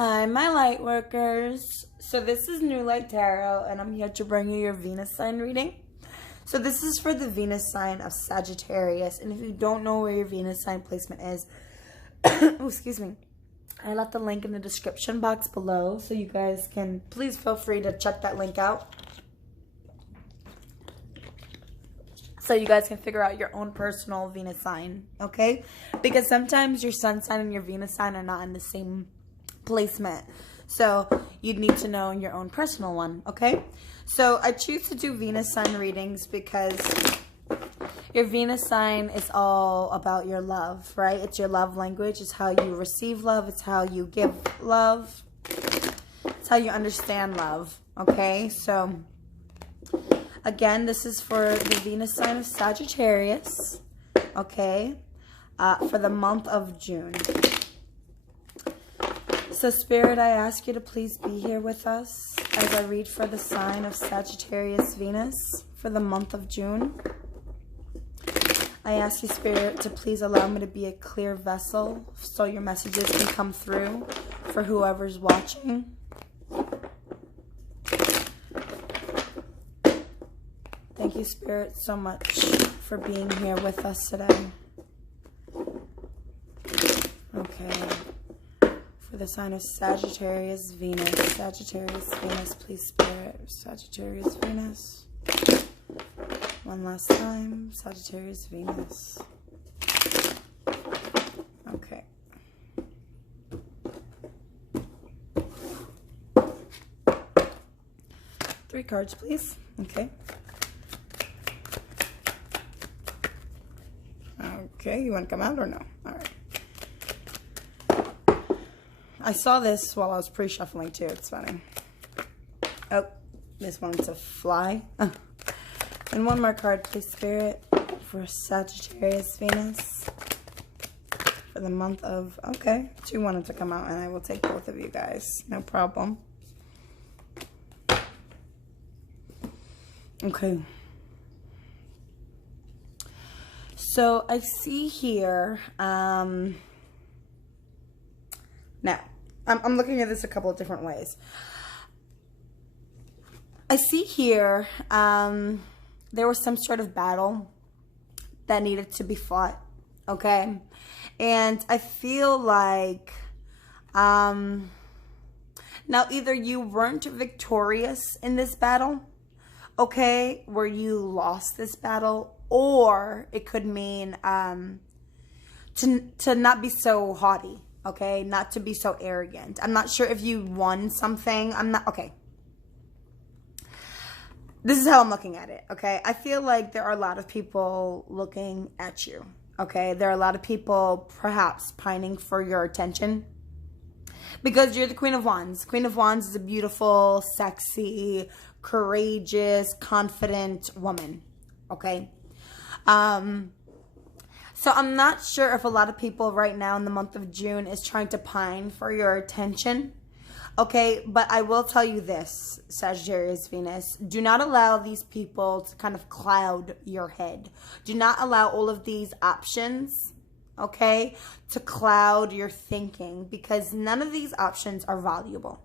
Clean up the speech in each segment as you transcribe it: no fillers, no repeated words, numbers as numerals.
Hi, my light workers. So this is New Light Tarot, and I'm here to bring you your Venus sign reading. So this is for the Venus sign of Sagittarius, and if you don't know where your Venus sign placement is, oh, excuse me, I left the link in the description box below, so you guys can please feel free to check that link out, so you guys can figure out your own personal Venus sign, okay? Because sometimes your sun sign and your Venus sign are not in the same placement, so you'd need to know your own personal one, okay? So I choose to do Venus sign readings because your Venus sign is all about your love, right? It's your love language. It's how you receive love. It's how you give love. It's how you understand love, okay? So again, this is for the Venus sign of Sagittarius, okay, for the month of June. So Spirit, I ask you to please be here with us as I read for the sign of Sagittarius Venus for the month of June. I ask you, Spirit, to please allow me to be a clear vessel so your messages can come through for whoever's watching. Thank you, Spirit, so much for being here with us today. Okay. For the sign of Sagittarius Venus. Sagittarius Venus, please, Spirit. Sagittarius Venus. One last time. Sagittarius Venus. Okay. Three cards, please. Okay. Okay, you want to come out or no? All right. I saw this while I was pre-shuffling too. It's funny. Oh, this one's a fly. Oh. And one more card, please, Spirit, for Sagittarius Venus for the month of... Okay, two wanted to come out, and I will take both of you guys. No problem. Okay. So I see here... Now, I'm looking at this a couple of different ways. I see here there was some sort of battle that needed to be fought, okay? And I feel like now either you weren't victorious in this battle, okay, where you lost this battle, or it could mean to not be so haughty. Okay, not to be so arrogant. I'm not sure if you won something. Okay. This is how I'm looking at it, okay? I feel like there are a lot of people looking at you, okay? There are a lot of people perhaps pining for your attention because you're the Queen of Wands. Queen of Wands is a beautiful, sexy, courageous, confident woman, okay? So I'm not sure if a lot of people right now in the month of June is trying to pine for your attention. Okay, but I will tell you this, Sagittarius Venus. Do not allow these people to kind of cloud your head. Do not allow all of these options, okay, to cloud your thinking, because none of these options are valuable.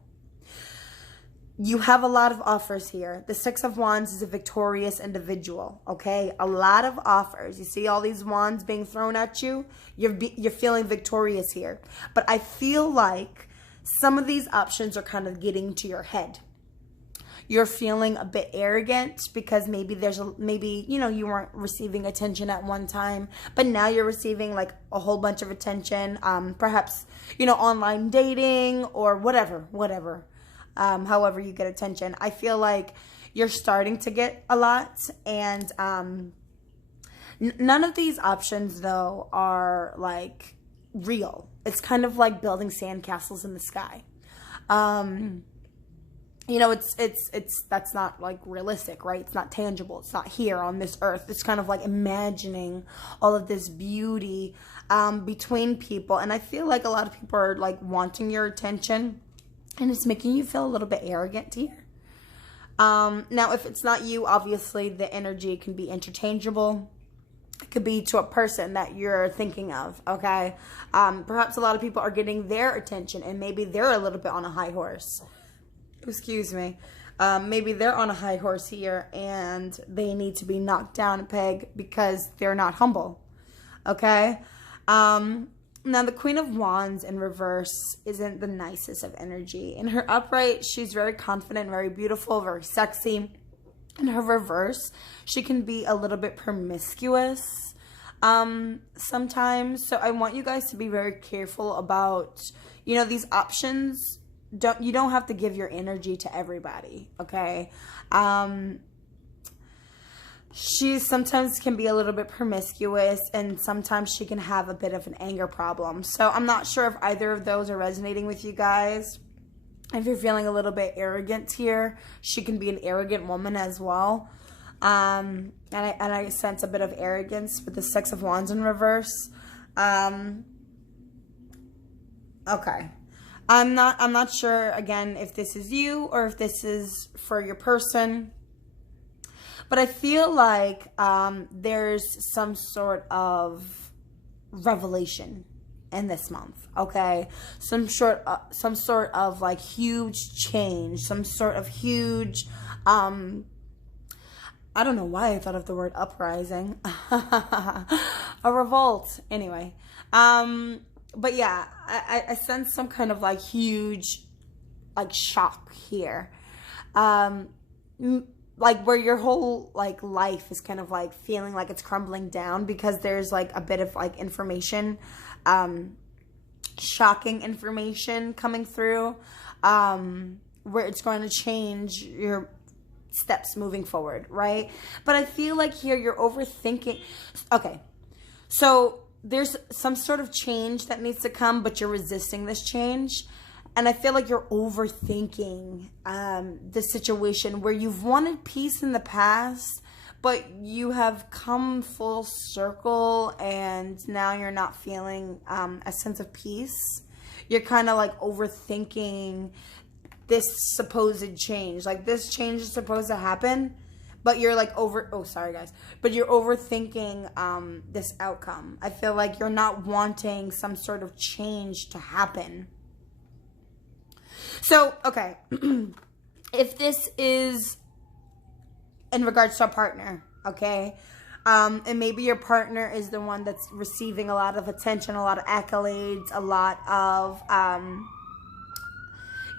You have a lot of offers here. The Six of Wands is a victorious individual, okay? A lot of offers. You see all these wands being thrown at you? You're feeling victorious here. But I feel like some of these options are kind of getting to your head. You're feeling a bit arrogant because maybe you know, you weren't receiving attention at one time, but now you're receiving like a whole bunch of attention. Perhaps, you know, online dating or whatever. However you get attention. I feel like you're starting to get a lot, and none of these options though are like real. It's kind of like building sandcastles in the sky. You know, that's not like realistic, right? It's not tangible. It's not here on this earth. It's kind of like imagining all of this beauty between people, and I feel like a lot of people are like wanting your attention. And it's making you feel a little bit arrogant here. Now, if it's not you, obviously the energy can be interchangeable. It could be to a person that you're thinking of, okay? Perhaps a lot of people are getting their attention, and maybe they're a little bit on a high horse. Excuse me. Maybe they're on a high horse here, and they need to be knocked down a peg because they're not humble, okay? Now, the Queen of Wands in reverse isn't the nicest of energy. In her upright, she's very confident, very beautiful, very sexy. In her reverse, she can be a little bit promiscuous sometimes. So I want you guys to be very careful about, you know, these options. You don't have to give your energy to everybody, okay? She sometimes can be a little bit promiscuous, and sometimes she can have a bit of an anger problem. So I'm not sure if either of those are resonating with you guys. If you're feeling a little bit arrogant here, she can be an arrogant woman as well. And I sense a bit of arrogance with the Six of Wands in reverse. Okay. I'm not sure, again, if this is you or if this is for your person. But I feel like there's some sort of revelation in this month, okay? Some sort of like huge change, some sort of huge, I don't know why I thought of the word uprising. A revolt, anyway. But yeah, I sense some kind of like huge, like shock here. Like where your whole like life is kind of like feeling like it's crumbling down because there's like a bit of like information, shocking information coming through, where it's going to change your steps moving forward, right? But I feel like here you're overthinking. Okay, so there's some sort of change that needs to come, but you're resisting this change. And I feel like you're overthinking the situation where you've wanted peace in the past, but you have come full circle and now you're not feeling a sense of peace. You're kind of like overthinking this supposed change. Like this change is supposed to happen, but you're like but you're overthinking this outcome. I feel like you're not wanting some sort of change to happen. So, okay, if this is in regards to a partner, okay, and maybe your partner is the one that's receiving a lot of attention, a lot of accolades, a lot of,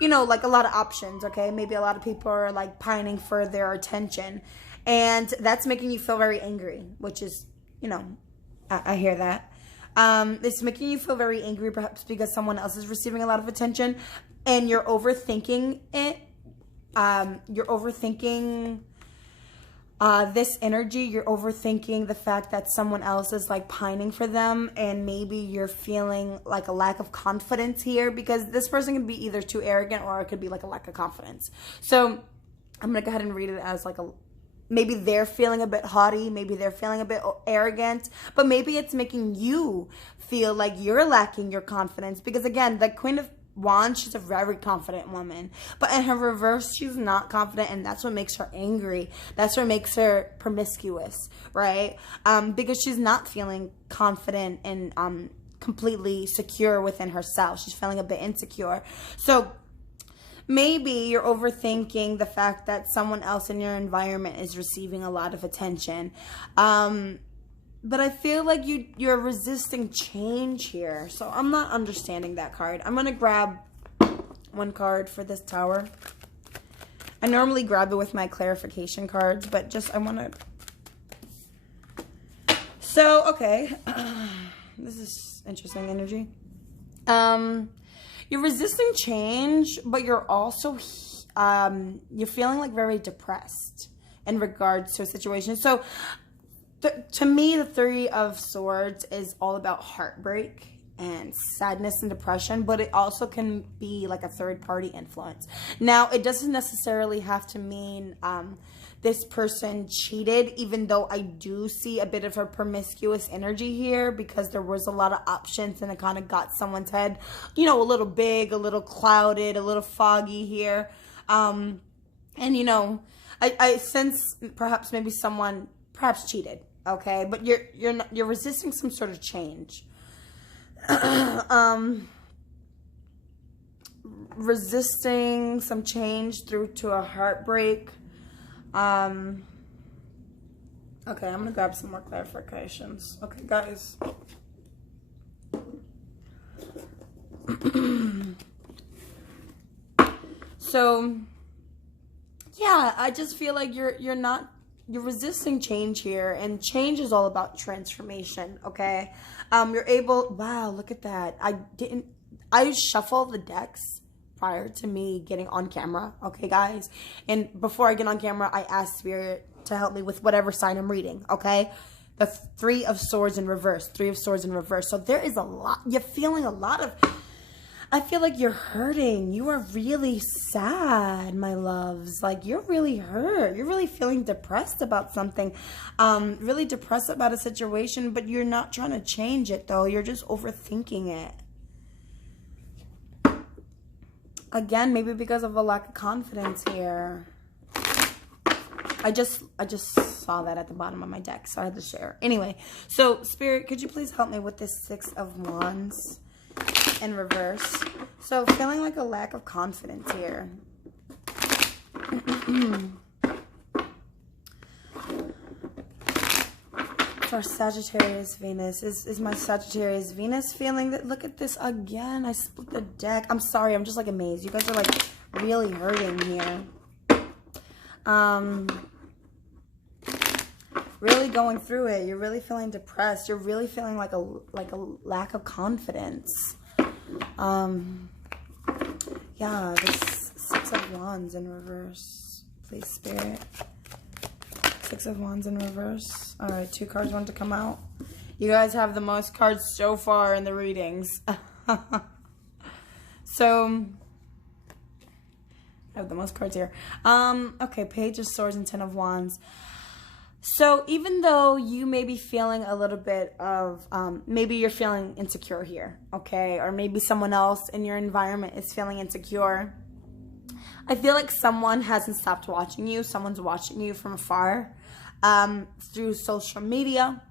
you know, like a lot of options, okay? Maybe a lot of people are like pining for their attention, and that's making you feel very angry, which is, you know, I hear that. It's making you feel very angry, perhaps because someone else is receiving a lot of attention. And you're overthinking it. You're overthinking this energy. You're overthinking the fact that someone else is like pining for them. And maybe you're feeling like a lack of confidence here. Because this person can be either too arrogant or it could be like a lack of confidence. So I'm going to go ahead and read it as like maybe they're feeling a bit haughty. Maybe they're feeling a bit arrogant. But maybe it's making you feel like you're lacking your confidence. Because again, the Queen of Wands, she's a very confident woman, but in her reverse she's not confident, and that's what makes her angry. That's what makes her promiscuous, right? Because she's not feeling confident and completely secure within herself. She's feeling a bit insecure. So maybe you're overthinking the fact that someone else in your environment is receiving a lot of attention. But I feel like you're resisting change here. So I'm not understanding that card. I'm going to grab one card for this Tower. I normally grab it with my clarification cards, but just I want to... So, okay. This is interesting energy. You're resisting change, but you're also... you're feeling like very depressed in regards to a situation. So... to me, the Three of Swords is all about heartbreak and sadness and depression, but it also can be like a third-party influence. Now, it doesn't necessarily have to mean this person cheated, even though I do see a bit of a promiscuous energy here because there was a lot of options and it kind of got someone's head, you know, a little big, a little clouded, a little foggy here. And, you know, I sense perhaps maybe someone... perhaps cheated, okay? But you're resisting some sort of change. Resisting some change through to a heartbreak. Okay, I'm gonna grab some more clarifications. Okay, guys. So, yeah, I just feel like you're resisting change here, and change is all about transformation, okay? You're able, wow, look at that. I shuffle the decks prior to me getting on camera, okay, guys? And before I get on camera, I ask Spirit to help me with whatever sign I'm reading, okay? The Three of Swords in reverse, Three of Swords in reverse. So there is a lot, you're feeling a lot of, I feel like you're hurting. You are really sad, my loves. Like, you're really hurt. You're really feeling depressed about something. Really depressed about a situation, but you're not trying to change it, though. You're just overthinking it. Again, maybe because of a lack of confidence here. I just saw that at the bottom of my deck, so I had to share. Anyway, so Spirit, could you please help me with this Six of Wands in reverse? So feeling like a lack of confidence here. For Sagittarius Venus, is my Sagittarius Venus feeling that? Look at this again. I split the deck. I'm sorry. I'm just like amazed. You guys are like really hurting here. Really going through it. You're really feeling depressed. You're really feeling like a lack of confidence. Yeah, this Six of Wands in reverse. Please, Spirit. Six of Wands in reverse. All right, 2 cards want to come out. You guys have the most cards so far in the readings. So, I have the most cards here. Okay, Page of Swords and 10 of Wands. So, even though you may be feeling a little bit of, maybe you're feeling insecure here, okay? Or maybe someone else in your environment is feeling insecure. I feel like someone hasn't stopped watching you. Someone's watching you from afar, through social media,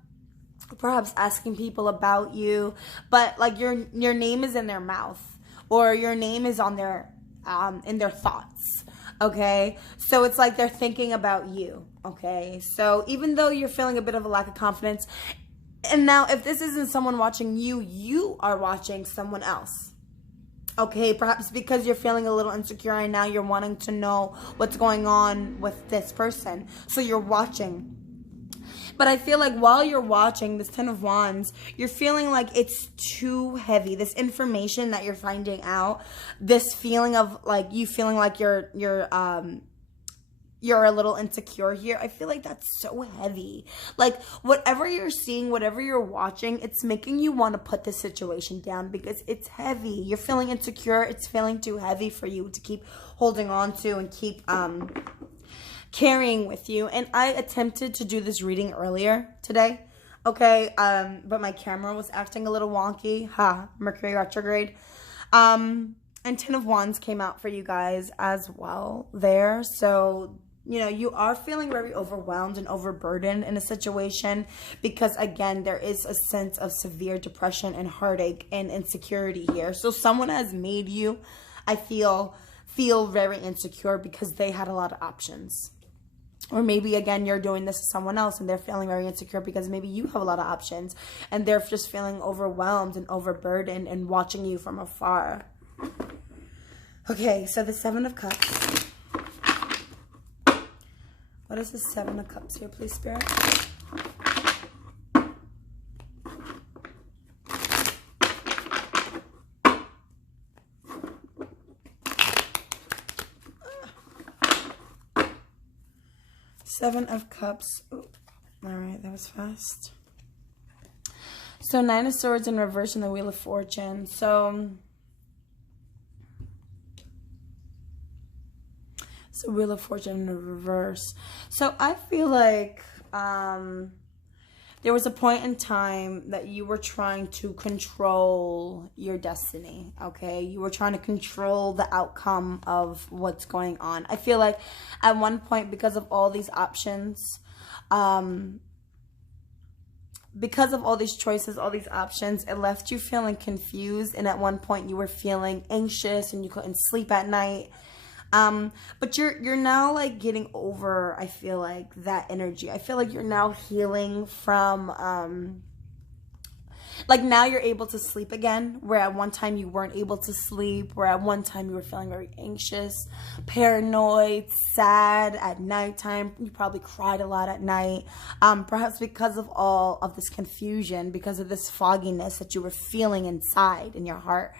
perhaps asking people about you, but like your name is in their mouth, or your name is on their in their thoughts, okay? So it's like they're thinking about you, okay? So even though you're feeling a bit of a lack of confidence, and now if this isn't someone watching you, you are watching someone else. Okay, perhaps because you're feeling a little insecure and now you're wanting to know what's going on with this person. So you're watching. But I feel like while you're watching this 10 of Wands, you're feeling like it's too heavy. This information that you're finding out, this feeling of like you feeling like you're a little insecure here. I feel like that's so heavy. Like, whatever you're seeing, whatever you're watching, it's making you want to put this situation down because it's heavy. You're feeling insecure. It's feeling too heavy for you to keep holding on to and keep carrying with you. And I attempted to do this reading earlier today, okay? But my camera was acting a little wonky. Mercury retrograde. And 10 of Wands came out for you guys as well there. So, you know, you are feeling very overwhelmed and overburdened in a situation because, again, there is a sense of severe depression and heartache and insecurity here. So someone has made you, I feel very insecure because they had a lot of options. Or maybe, again, you're doing this to someone else and they're feeling very insecure because maybe you have a lot of options and they're just feeling overwhelmed and overburdened and watching you from afar. Okay, so the 7 of Cups. What is the 7 of Cups here, please, Spirit? Seven of Cups. Ooh. All right, that was fast. So 9 of Swords in reverse and the Wheel of Fortune. So Wheel of Fortune in reverse. So I feel like there was a point in time that you were trying to control your destiny, okay? You were trying to control the outcome of what's going on. I feel like at one point, because of all these options, because of all these choices, all these options, it left you feeling confused. And at one point you were feeling anxious and you couldn't sleep at night. But you're now like getting over, I feel like, that energy. I feel like you're now healing from, like now you're able to sleep again, where at one time you weren't able to sleep, where at one time you were feeling very anxious, paranoid, sad at nighttime. You probably cried a lot at night, perhaps because of all of this confusion, because of this fogginess that you were feeling inside in your heart.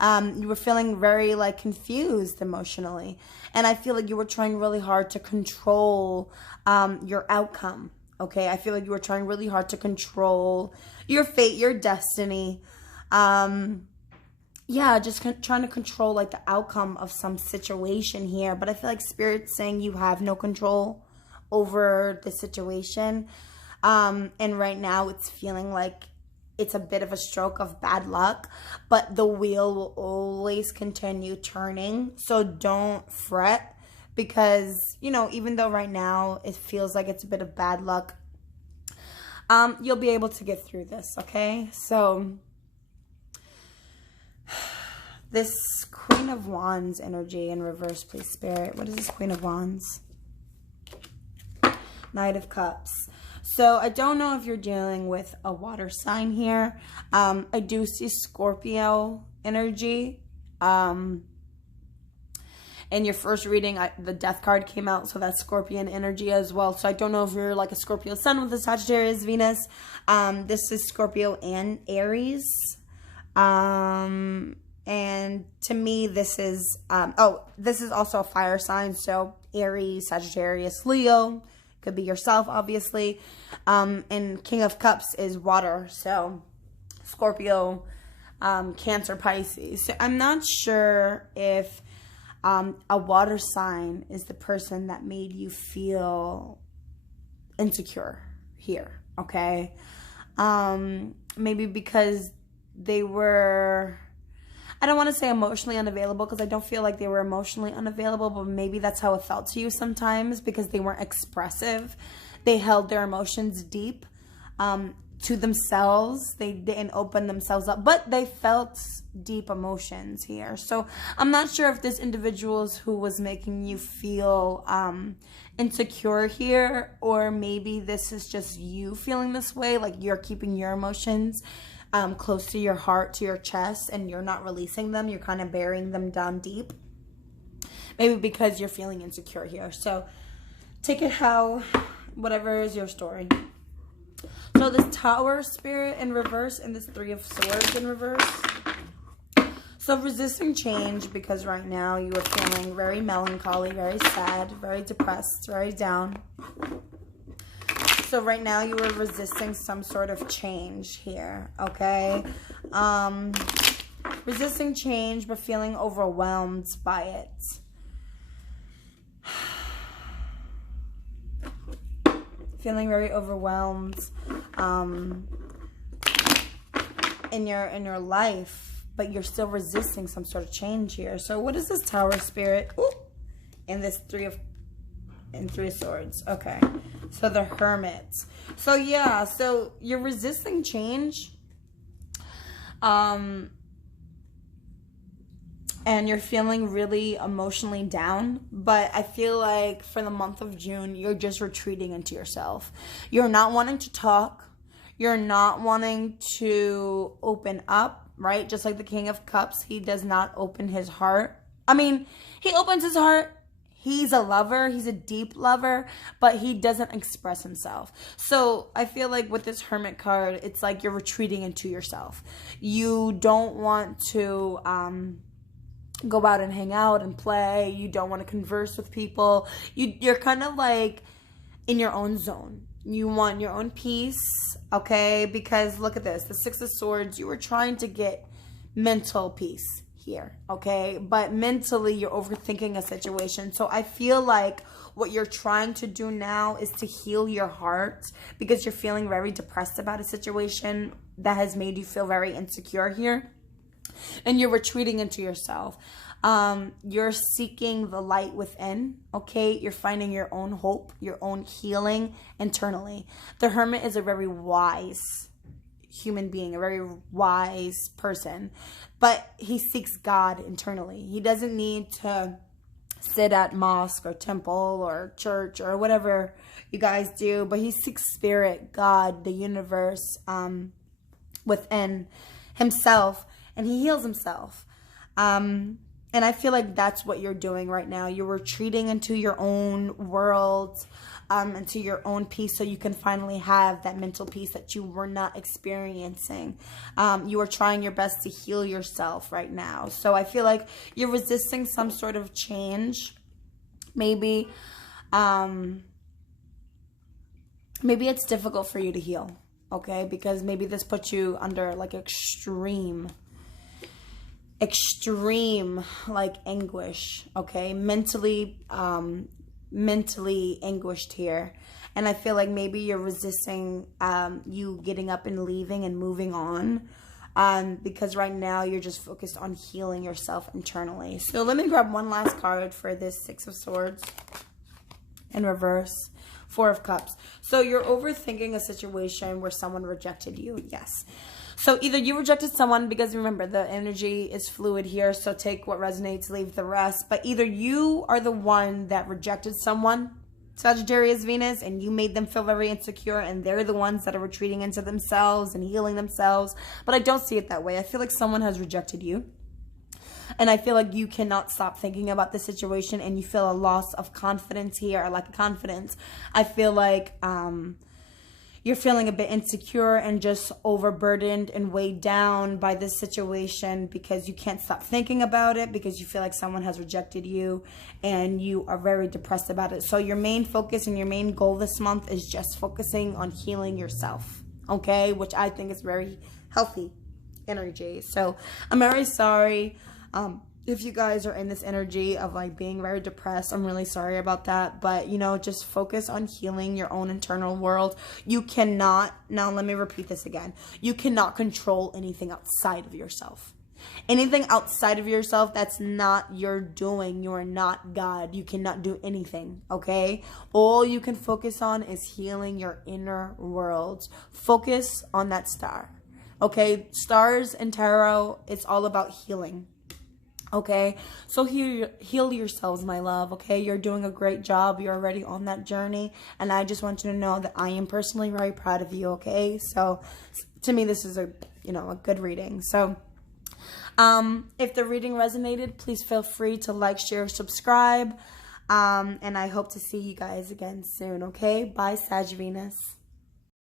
You were feeling very like confused emotionally. And I feel like you were trying really hard to control your outcome. Okay, I feel like you were trying really hard to control your fate, your destiny. Yeah, just trying to control like the outcome of some situation here. But I feel like Spirit's saying you have no control over the situation. And right now it's feeling like it's a bit of a stroke of bad luck, but the wheel will always continue turning. So don't fret. Because, you know, even though right now it feels like it's a bit of bad luck, you'll be able to get through this, okay? So, this Queen of Wands energy in reverse, please, Spirit. What is this Queen of Wands? Knight of Cups. So, I don't know if you're dealing with a water sign here. I do see Scorpio energy. In your first reading, the Death card came out, so that's Scorpion energy as well. So I don't know if you're like a Scorpio Sun with a Sagittarius Venus. This is Scorpio and Aries. And to me, this is, this is also a fire sign. So Aries, Sagittarius, Leo. Could be yourself, obviously. And King of Cups is water. So Scorpio, Cancer, Pisces. So I'm not sure if a water sign is the person that made you feel insecure here, okay? Maybe because they were, I don't want to say emotionally unavailable, because I don't feel like they were emotionally unavailable, but maybe that's how it felt to you sometimes, because they weren't expressive. They held their emotions deep to themselves. They didn't open themselves up, but they felt deep emotions here. So I'm not sure if this individual is who was making you feel insecure here, or maybe this is just you feeling this way, like you're keeping your emotions close to your heart, to your chest, and you're not releasing them. You're kind of burying them down deep, maybe because you're feeling insecure here. So take it how, whatever is your story. So this Tower Spirit in reverse and this Three of Swords in reverse. So resisting change, because right now you are feeling very melancholy, very sad, very depressed, very down. So right now you are resisting some sort of change here, okay? Resisting change, but feeling overwhelmed by it. Feeling very overwhelmed in your life, but you're still resisting some sort of change here. So what is this Tower Spirit? Ooh, and this Three of Swords. Okay, so the Hermit. So yeah, so you're resisting change, and you're feeling really emotionally down. But I feel like for the month of June, you're just retreating into yourself. You're not wanting to talk. You're not wanting to open up, right? Just like the King of Cups, he does not open his heart. I mean, he opens his heart. He's a lover. He's a deep lover, but he doesn't express himself. So I feel like with this Hermit card, it's like you're retreating into yourself. You don't want to go out and hang out and play. You don't want to converse with people. You're kind of like in your own zone. You want your own peace, okay? Because look at this, the Six of Swords, you were trying to get mental peace here, okay? But mentally, you're overthinking a situation. So I feel like what you're trying to do now is to heal your heart, because you're feeling very depressed about a situation that has made you feel very insecure here. And you're retreating into yourself. You're seeking the light within, okay? You're finding your own hope, your own healing internally. The Hermit is a very wise human being, a very wise person, but he seeks God internally. He doesn't need to sit at mosque or temple or church or whatever you guys do, but he seeks spirit, God, the universe, within himself, and he heals himself. And I feel like that's what you're doing right now. You're retreating into your own world, into your own peace, so you can finally have that mental peace that you were not experiencing. You are trying your best to heal yourself right now. So I feel like you're resisting some sort of change. Maybe it's difficult for you to heal, okay? Because maybe this puts you under like extreme like anguish, okay? Mentally anguished here. And I feel like maybe you're resisting you getting up and leaving and moving on, because right now you're just focused on healing yourself internally. So let me grab one last card for this Six of Swords in reverse. Four of Cups. So you're overthinking a situation where someone rejected you. Yes. So either you rejected someone, because remember, the energy is fluid here, so take what resonates, leave the rest. But either you are the one that rejected someone, Sagittarius Venus, and you made them feel very insecure, and they're the ones that are retreating into themselves and healing themselves. But I don't see it that way. I feel like someone has rejected you. And I feel like you cannot stop thinking about the situation, and you feel a loss of confidence here, or lack of confidence. I feel like you're feeling a bit insecure and just overburdened and weighed down by this situation, because you can't stop thinking about it, because you feel like someone has rejected you and you are very depressed about it. So your main focus and your main goal this month is just focusing on healing yourself, okay? Which I think is very healthy energy. So I'm very sorry. If you guys are in this energy of like being very depressed, I'm really sorry about that. But, you know, just focus on healing your own internal world. You cannot, now let me repeat this again. You cannot control anything outside of yourself. Anything outside of yourself that's not your doing. You are not God. You cannot do anything, okay? All you can focus on is healing your inner world. Focus on that star, okay? Stars and tarot, it's all about healing. Okay, so heal yourselves, my love, okay? You're doing a great job. You're already on that journey. And I just want you to know that I am personally very proud of you, okay? So to me, this is a good reading. So if the reading resonated, please feel free to like, share, subscribe. And I hope to see you guys again soon, okay? Bye, Sag Venus.